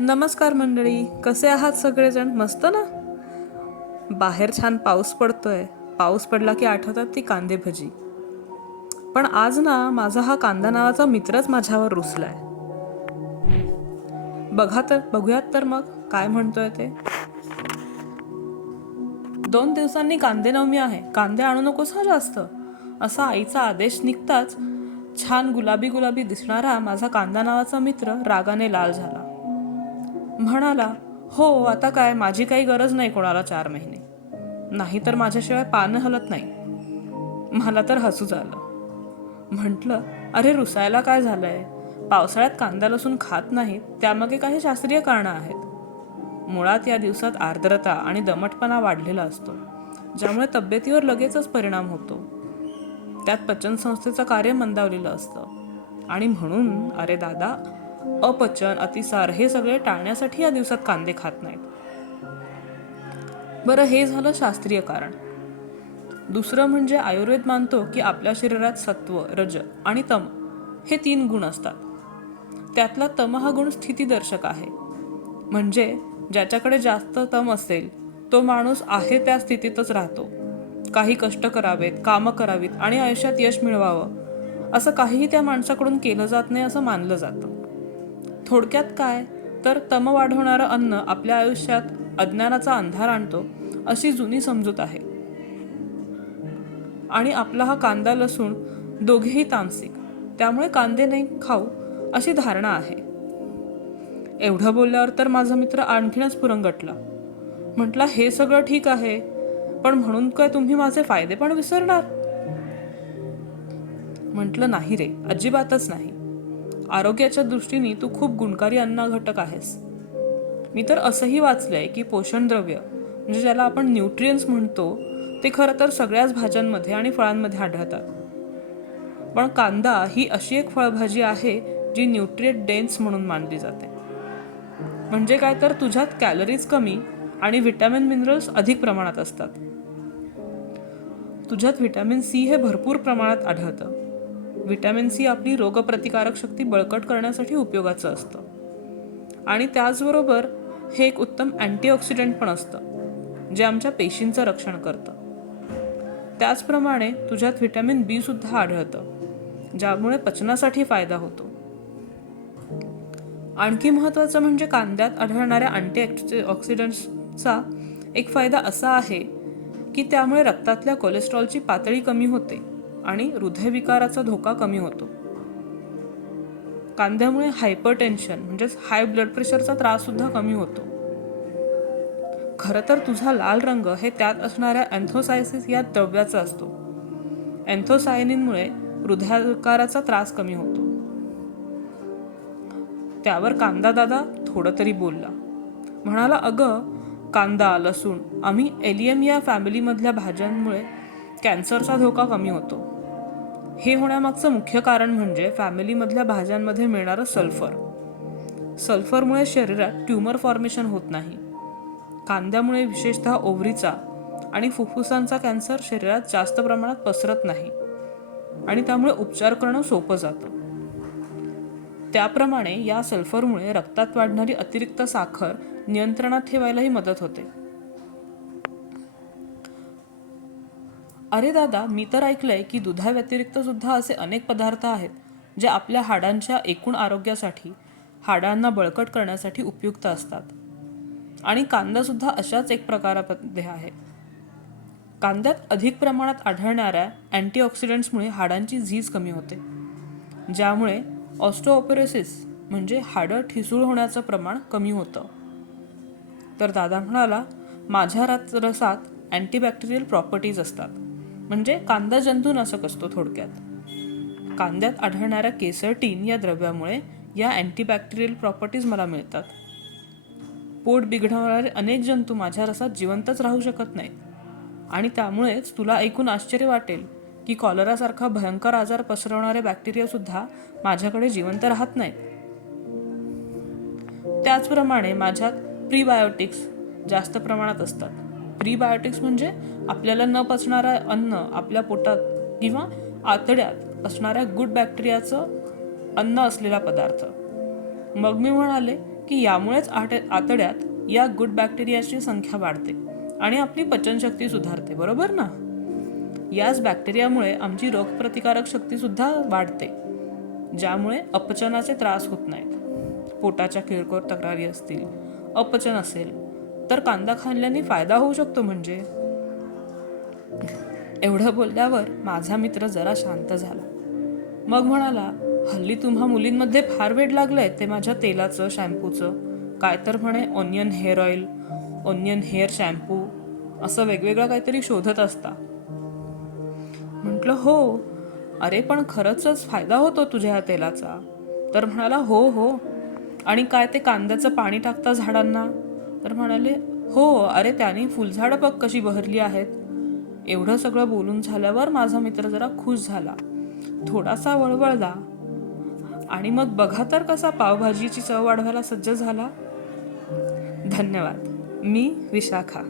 नमस्कार मंडळी, कसे आहात सगळेजण? मस्त ना? बाहेर छान पाऊस पडतोय. पाऊस पडला की आठवतात ती कांदे भजी. पण आज ना माझा हा कांदा नावाचा मित्रच माझ्यावर रुसलाय. बघूयात तर मग काय म्हणतोय ते. 2 दिवसांनी कांदे नवमी आहे, कांदे आणू नकोस हा जास्त, असा आईचा आदेश निघताच छान गुलाबी गुलाबी दिसणारा माझा कांदा नावाचा मित्र रागाने लाल झाला. म्हणाला, हो आता काय, माझी काही गरज नाही कोणाला 4 महिने, नाही तर माझ्याशिवाय पानं हलत नाही. मला तर हसूच आलं. म्हटलं, अरे रुसायला काय झालंय? पावसाळ्यात कांदा लसूण खात नाहीत, त्यामागे काही शास्त्रीय कारणं आहेत. मुळात या दिवसात आर्द्रता आणि दमटपणा वाढलेला असतो, ज्यामुळे तब्येतीवर लगेचच परिणाम होतो. त्यात पचनसंस्थेचं कार्य मंदावलेलं असतं आणि म्हणून अरे दादा, अपचन, अतिसार हे सगळे टाळण्यासाठी या दिवसात कांदे खात नाहीत. बरं, हे झालं शास्त्रीय कारण. दुसरं म्हणजे आयुर्वेद मानतो की आपल्या शरीरात सत्व, रज आणि तम हे 3 गुण असतात. त्यातला तम हा गुण स्थितीदर्शक आहे. म्हणजे ज्याच्याकडे जास्त तम असेल तो माणूस आहे त्या स्थितीतच राहतो. काही कष्ट करावेत, कामं करावीत आणि आयुष्यात यश मिळवावं असं काहीही त्या माणसाकडून केलं जात नाही असं मानलं जातं. थोडक्यात काय, तर तम वाढवणारं अन्न आपल्या आयुष्यात अज्ञानाचा अंधार आणतो अशी जुनी समजूत आहे. आणि आपला हा कांदा लसूण दोघेही तामसिक, त्यामुळे कांदे नाही खाऊ अशी धारणा आहे. एवढं बोलल्यावर तर माझा मित्र आणखीनच पुरंगटला. म्हटला, हे सगळं ठीक आहे, पण म्हणून काय तुम्ही माझे फायदे पण विसरणार? म्हटलं, नाही रे, अजिबातच नाही. आरोग्याच्या दृष्टीने तू खूप गुणकारी अन्न घटक आहेस. मी तर असंही वाचलंय की पोषण द्रव्य म्हणजे ज्याला आपण न्यूट्रियन्स म्हणतो ते खरं तर सगळ्याच भाज्यांमध्ये आणि फळांमध्ये आढळतात. पण कांदा ही अशी एक फळभाजी आहे जी न्यूट्रिएंट डेन्स म्हणून मानली जाते. म्हणजे काय, तर तुझ्यात कॅलरीज कमी आणि व्हिटॅमिन मिनरल्स अधिक प्रमाणात असतात. तुझ्यात व्हिटॅमिन सी हे भरपूर प्रमाणात आढळतं. व्हिटॅमिन सी आपली रोगप्रतिकारक शक्ती बळकट करण्यासाठी उपयोगाचं असतं. आणि त्याचबरोबर हे एक उत्तम अँटीऑक्सिडंट पण असतं, जे आमच्या पेशींचं रक्षण करतं. त्याचप्रमाणे तुझ्यात व्हिटॅमिन बी सुद्धा आढळतं, ज्यामुळे पचनासाठी फायदा होतो. आणखी महत्त्वाचं म्हणजे कांद्यात आढळणाऱ्या अँटीऑक्सिडंट्सचा एक फायदा असा आहे की त्यामुळे रक्तातल्या कोलेस्ट्रॉलची पातळी कमी होते आणि हृदयविकाराचा धोका कमी होतो. कांद्यामुळे हायपरटेन्शन म्हणजेच हाय ब्लड प्रेशरचा त्रास सुद्धा कमी होतो. खरं तर तुझा लाल रंग हे त्यात असणाऱ्या अँथोसायनिन या द्रव्याचा असतो. अँथोसायनिनमुळे हृदयविकाराचा त्रास कमी होतो. त्यावर कांदा दादा थोडं तरी बोलला. म्हणाला, अगं, कांदा लसूण आम्ही एलियम या फॅमिलीमधल्या भाज्यांमुळे कॅन्सरचा धोका कमी होतो. हे होण्यामागचं मुख्य कारण म्हणजे फॅमिलीमधल्या भाज्यांमध्ये मिळणारं सल्फर. सल्फरमुळे शरीरात ट्यूमर फॉर्मेशन होत नाही. कांद्यामुळे विशेषतः ओव्हरीचा आणि फुफ्फुसांचा कॅन्सर शरीरात जास्त प्रमाणात पसरत नाही आणि त्यामुळे उपचार करणं सोपं जातं. त्याप्रमाणे या सल्फरमुळे रक्तात वाढणारी अतिरिक्त साखर नियंत्रणात ठेवायलाही मदत होते. अरे दादा, मी तर ऐकलंय की दुधाव्यतिरिक्त सुद्धा असे अनेक पदार्थ आहेत जे आपल्या हाडांच्या एकूण आरोग्यासाठी, हाडांना बळकट करण्यासाठी उपयुक्त असतात. आणि कांदा सुद्धा अशाच एक प्रकारामध्ये आहे. कांद्यात अधिक प्रमाणात आढळणाऱ्या अँटीऑक्सिडंट्समुळे हाडांची झीज कमी होते, ज्यामुळे ऑस्टिओपोरोसिस म्हणजे हाडं ठिसूळ होण्याचं प्रमाण कमी होतं. तर दादा म्हणाला, माझ्या रसात अँटीबॅक्टेरियल प्रॉपर्टीज असतात. म्हणजे कांदा जंतुनाशक असतो थोडक्यात. कांद्यात आढळणाऱ्या केसरटीन या द्रव्यामुळे या अँटीबॅक्टेरियल प्रॉपर्टीज मला मिळतात. पोट बिघडवणारे अनेक जंतू माझ्या रसात जिवंतच राहू शकत नाहीत आणि त्यामुळेच तुला ऐकून आश्चर्य वाटेल की कॉलरासारखा भयंकर आजार पसरवणारे बॅक्टेरिया सुद्धा माझ्याकडे जिवंत राहत नाहीत. त्याचप्रमाणे माझ्यात प्रीबायोटिक्स जास्त प्रमाणात असतात. प्रीबायोटिक्स म्हणजे आपल्याला न पचणारं अन्न आपल्या पोटात किंवा आतड्यात असणाऱ्या गुड बॅक्टेरियाचं अन्न असलेला पदार्थ. मग मी म्हणाले की यामुळेच आतड्यात या गुड बॅक्टेरियाची संख्या वाढते आणि आपली पचनशक्ती सुधारते, बरोबर ना? याच बॅक्टेरियामुळे आमची रोगप्रतिकारक शक्ती सुद्धा वाढते, ज्यामुळे अपचनाचे त्रास होत नाहीत. पोटाच्या किरकोळ तक्रारी असतील, अपचन असेल, तर कांदा खाल्ल्याने फायदा होऊ शकतो. म्हणजे एवढं बोलल्यावर माझा मित्र जरा शांत झाला. मग म्हणाला, हल्ली तुम्हा मुलींमध्ये फार वेड लागलंय ते माझ्या तेलाचं, शॅम्पूचं. काय तर म्हणे onion hair oil, onion hair shampoo, असं वेगवेगळं काहीतरी शोधत असता. म्हटलं हो. अरे पण खरंच फायदा होतो तुझ्या या तेलाचा. तर म्हणाला हो हो. आणि काय ते कांद्याचं पाणी टाकता झाडांना? तर म्हणाले हो. अरे त्याने फुलझाडं बघ कशी बहरली आहेत. एवढं सगळं बोलून झाल्यावर माझा मित्र जरा खुश झाला, थोडासा वळवळला आणि मग बघा तर कसा पावभाजीची चव वाढवायला सज्ज झाला. धन्यवाद. मी विशाखा.